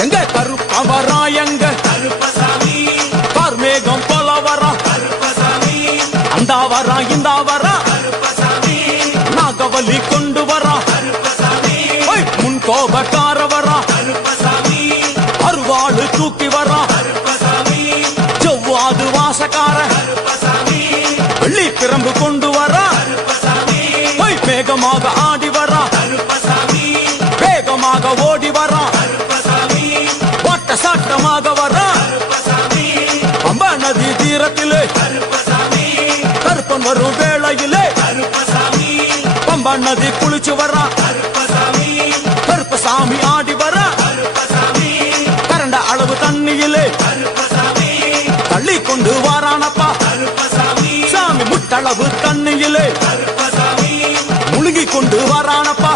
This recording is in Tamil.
எங்க கருப்பவரா எங்க கருப்பசாமி கார்மேகம் போல வரா கருப்பசாமி அந்த வரா இந்த வரா கருப்பசாமி நாகவலி கொண்டு வரா கருப்பசாமி முன் கோபக்கார வரா கருப்பசாமி அருவாடு தூக்கி வரா கருப்பசாமி செவ்வாது வாசக்கார கருப்பசாமி வெள்ளி பிரம்பு கொண்டு வரா கருப்பசாமி வேகமாக ஆடி வரா கருப்பசாமி வேகமாக ஓடி வரா கருப்பசாமி ஓட்ட சாட்டமாக வரா கருப்பசாமி பம்பா நதி தீரத்திலே கருப்பசாமி கருப்பன் வரும் வேளையிலே கருப்பசாமி பம்பா நதி குளிச்சு வரா கருப்பசாமி கருப்பசாமி ஆடி வரா கருப்பசாமி கரண்ட அளவு தண்ணியிலே கருப்பசாமி தள்ளி கொண்டு வாரானப்பா கருப்பசாமி சாமி முட்டளவு தண்ணியிலே கருப்பசாமி முழுகி கொண்டு வாரானப்பா